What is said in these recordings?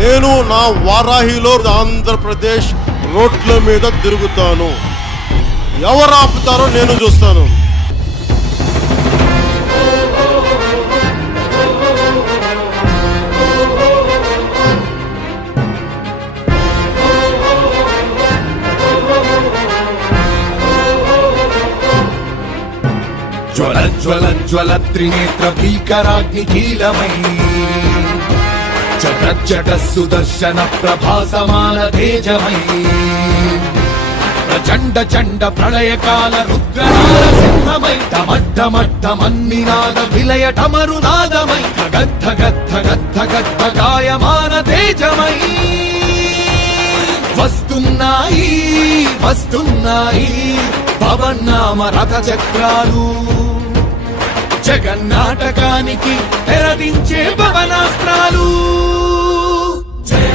నేను నా వారాహిలో ఆంధ్రప్రదేశ్ రోడ్ల మీద తిరుగుతాను. ఎవరు ఆపుతారో నేను చూస్తాను. జ్వల జ్వల జ్వల త్రినేత్ర భీకరాగ్ని కీలమై చట సుదర్శన ప్రభాసమాన తేజమై. ప్రచండ చండ ప్రళయకాల రుద్రనాద సింహమై డమడ్డమడ్డమన్నినాద విలయ టమరునాదమై గద్ద గద్ద గద్ద గద్ద గాయమాన తేజమై. వస్తున్నాయి వస్తున్నాయి పవన్నామ రథ చక్రాలు. జగన్నాటకానికి తెరదించే భవనాస్త్రాలు. జయ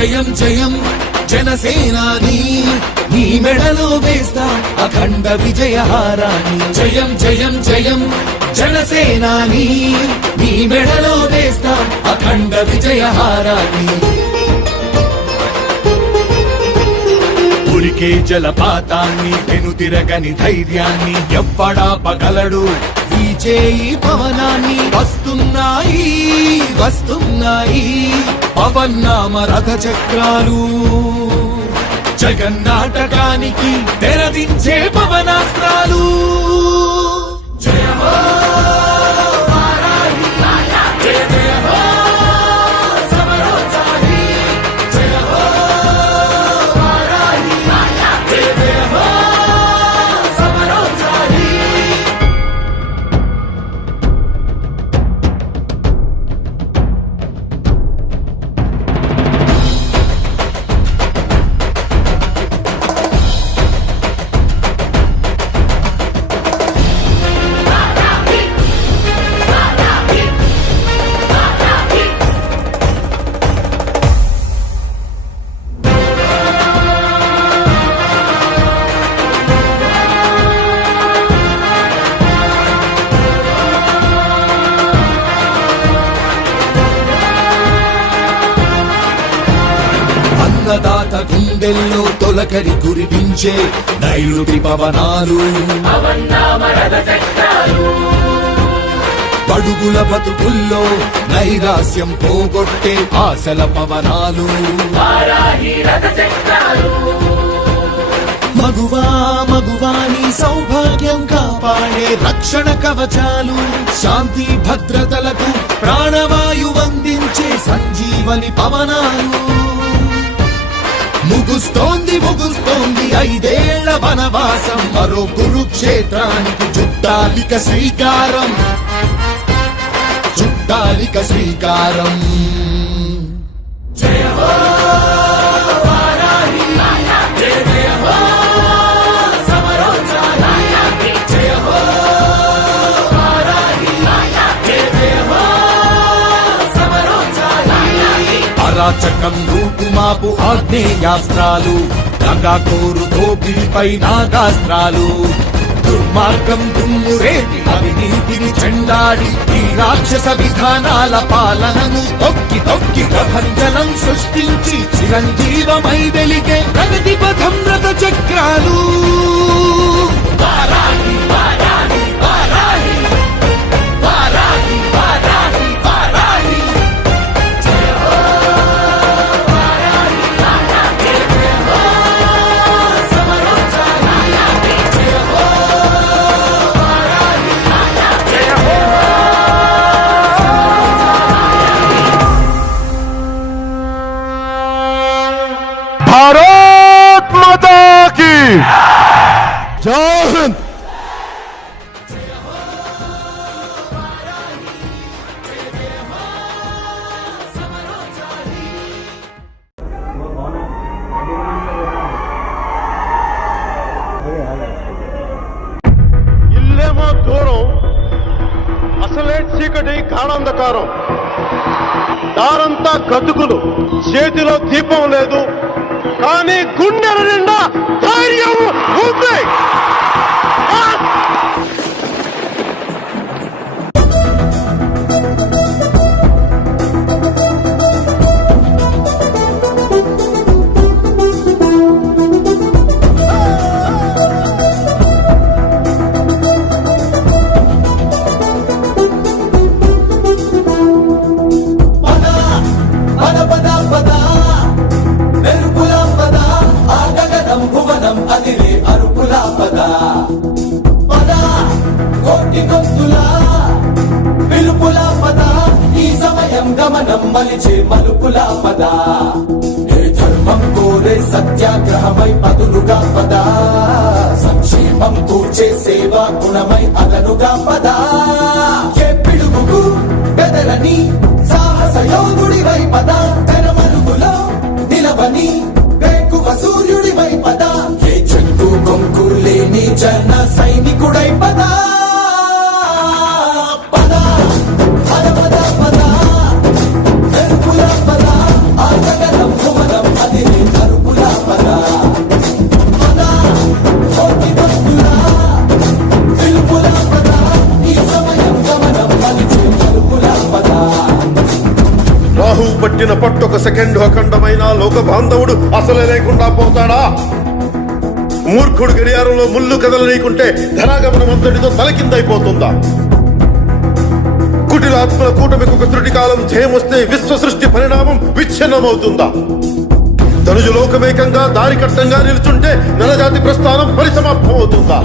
జయం జయం. జనసేనాని నీ మెడలో వేస్తా అఖండ విజయహారాన్ని. జయం జయం జయం. జనసేనాని నీ మెడలో వేస్తా అఖండ విజయహారాన్ని. ఉరికే జలపాతాన్ని పెనుతిరగని ధైర్యాన్ని ఎవ్వడా పగలడు. ఎవ్వడాపగలడు విజయీ పవనాన్ని వస్తున్నాయి వస్తున్నాయి. పవన్నామ రథ చక్రాలు జగన్నాటకానికి తెరదించే పవనాస్త్రాలు. జయ కురిపించే నైరుతి పవనాలు. పడుగుల బతుకుల్లో నైరాస్యం పోగొట్టే ఆశల పవనాలు. మగువా మగువాని సౌభాగ్యం కాపాడే రక్షణ కవచాలు. శాంతి భద్రతలకు ప్రాణవాయు అందించే సంజీవని పవనాలు. ముగుస్తోంది ముగుస్తోంది ఐదేళ్ళ వనవాసం. మరో కురుక్షేత్రానికి చుట్టాలిక శ్రీకారం. చుట్టాలిక శ్రీకారం. అరాచకం హో మాపు జయ జయ హో సమరోత్సాహి, ఆగ్నేయాస్త్రాలు నగాకోరు దోపిడిపై నాగాస్త్రాలు దుర్మార్గం దుమ్మురేటి అవినీతిని చెండాడి ఈ రాక్షస విధానాల పాలనను తొక్కి తొక్కి ప్రభంజనం సృష్టించి చిరంజీవమై వెలిగే ప్రగతి పథం రథ చక్రాలు. వారాహి, వారాహి, వారాహి. వారాహి, సంక్షేమం కూర్చే సేవా గుణమై అదనుగా పద ఏ పిడుగుకు బెదరని సాహస యోధుడి వై పద తెరమరుగులో నిలవని వేకువ సూర్యుడి వై పద ఏ చెట్టు కొంకు లేని జన సైనికుడై పదా పట్టిన పట్టొక సెకండ్ అఖండమైన లోక బాంధవుడు అసలే లేకుండా పోతాడా? మూర్ఖుడు గడియారంలో ముళ్ళు కదలనీకుంటే ధనాగమనం అంతటితో తలకిందైపోతుందా కుటిలాత్మల కూటమికి ఒక త్రుటి కాలం జయమొస్తే విశ్వ సృష్టి పరిణామం విచ్ఛిన్నమవుతుందా? ధనుజు లోకమేకంగా దారికట్టంగా నిలుచుంటే నరజాతి ప్రస్థానం పరిసమాప్తం అవుతుందా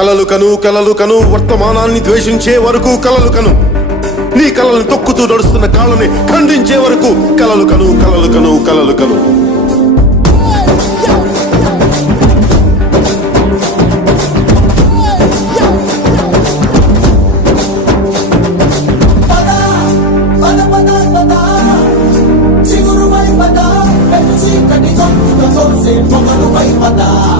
కలలు కను కలలు కను వర్తమానాన్ని ద్వేషించే వరకు కలలు కను. నీ కలలను తొక్కుతూ నడుస్తున్న కాళ్ళని ఖండించే వరకు కలలు కను కలలు కను కలలు కను. పద.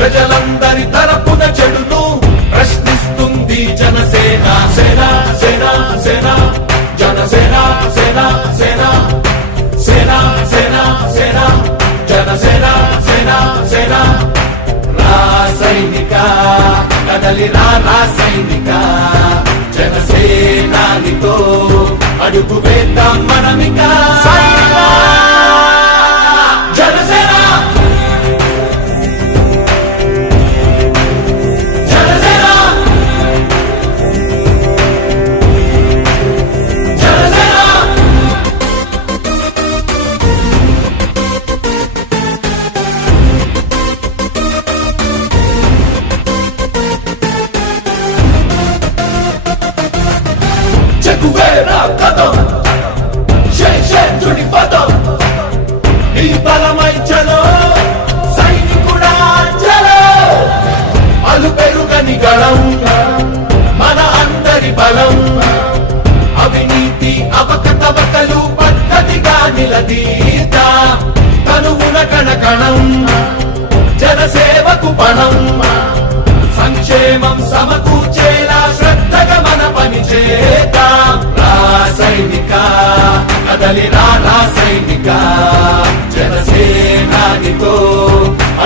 ప్రజలందరి తరపున చెడును ప్రశ్నిస్తుంది జనసేన. సేన సేన సేన జనసేన సేన సేన సేన సేన సేన జనసేన సేన సేన. కదలి రా సైనిక. జనసేనానితో అడుగు వేద్దాం మనమిక. సైనిక!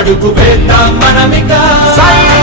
అడుగు వేద్దాం మనమిక. సాయి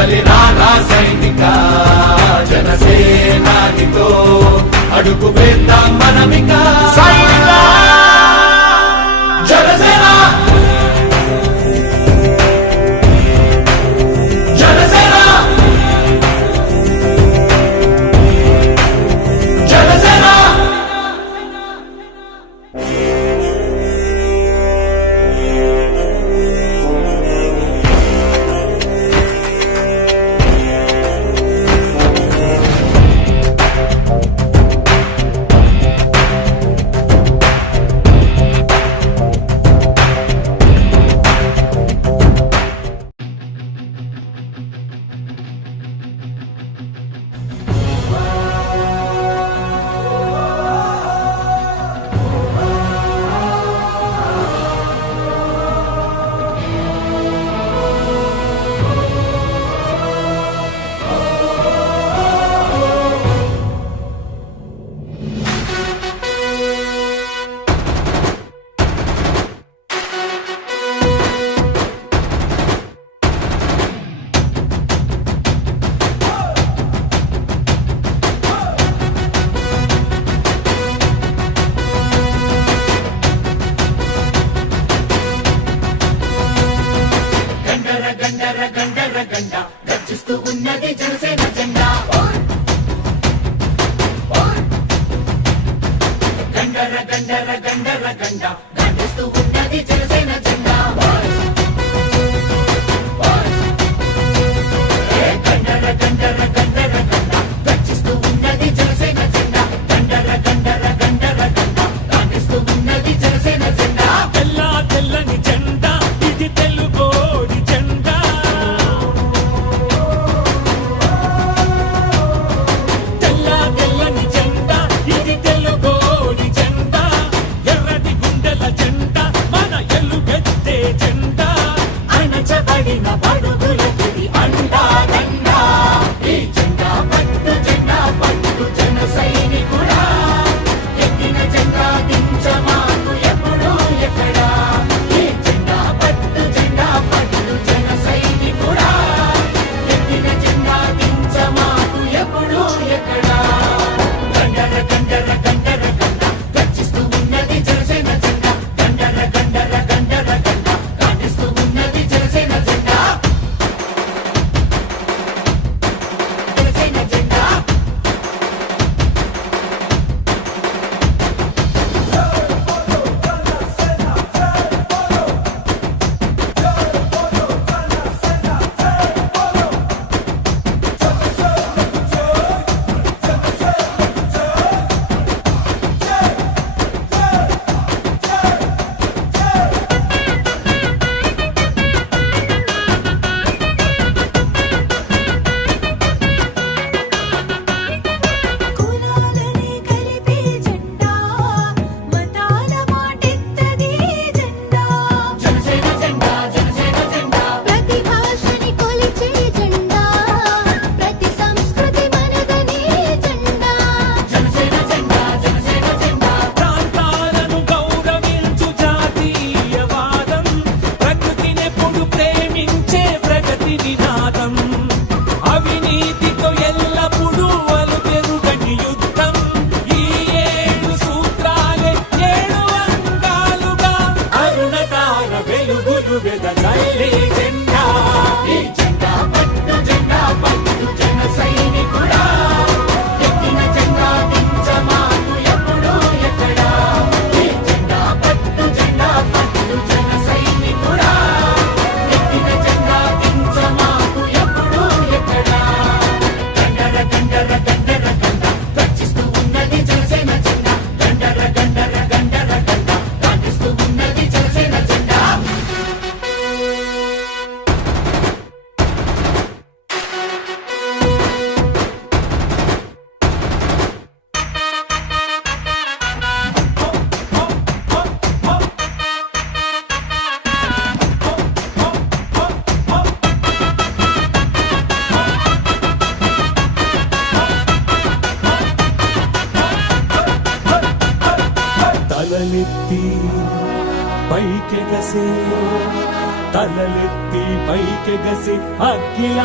కదలినా నానా సైనిక జనసేనానితో అడుగు వేద్దాం మనమిక. సైనికా!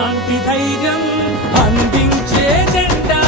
అగ్గిలాంటి ధైర్యం అందించే జెండా.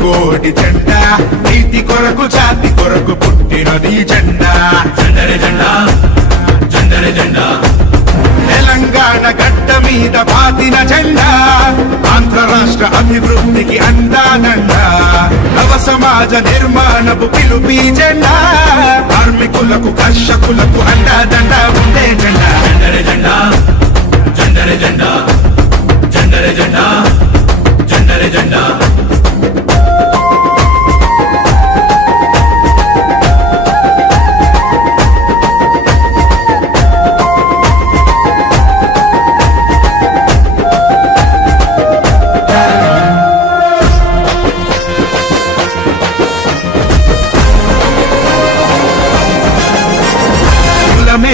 తెలుగోడి జెండా. నీతి కొరకు జాతి కొరకు పుట్టినది జెండా. జెండరే జెండా. జెండరే జెండా. తెలంగాణ గడ్డ మీద బాతిన జెండా. ఆంధ్ర రాష్ట్ర అభివృద్ధికి అందానండ నవ సమాజ నిర్మాణపు పిలుపి జెండా. కార్మికులకు కర్షకులకు అండాదండ ఉండే జెండా.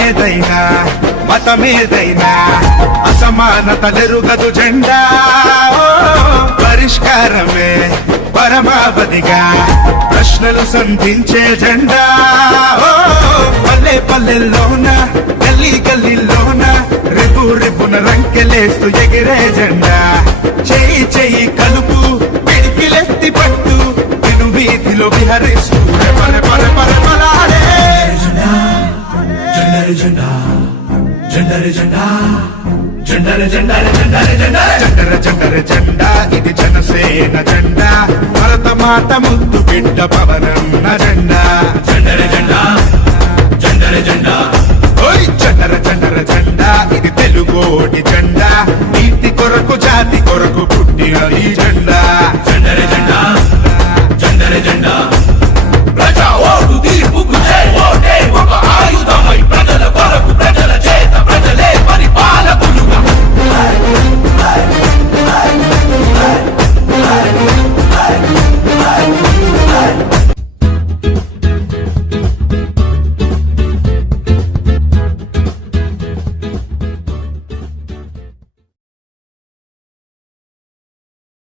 కులమేదైనా మతమేదైనా అసమానతలెరుగదు జెండా. పరిష్కారమే పరమావధిగా ప్రశ్నలు సంధించే జెండా. పల్లె పల్లెల్లోన గల్లీ గల్లీలోన రేపు రేపున రంకెలేస్తూ ఎగిరే జెండా. చెయ్యి చెయ్యి కలుపు పిడికిలెత్తి పట్టు విను వీధిలో విహరిస్తూ పర పర పర పరాడే జెండరే జెండా జెండరే జెండా జెండరే జెండరే జెండరే జెండరే చండర చండర జెండా ఇది జనసేన జెండా. భరత మాత ముద్దు బిడ్డ పవన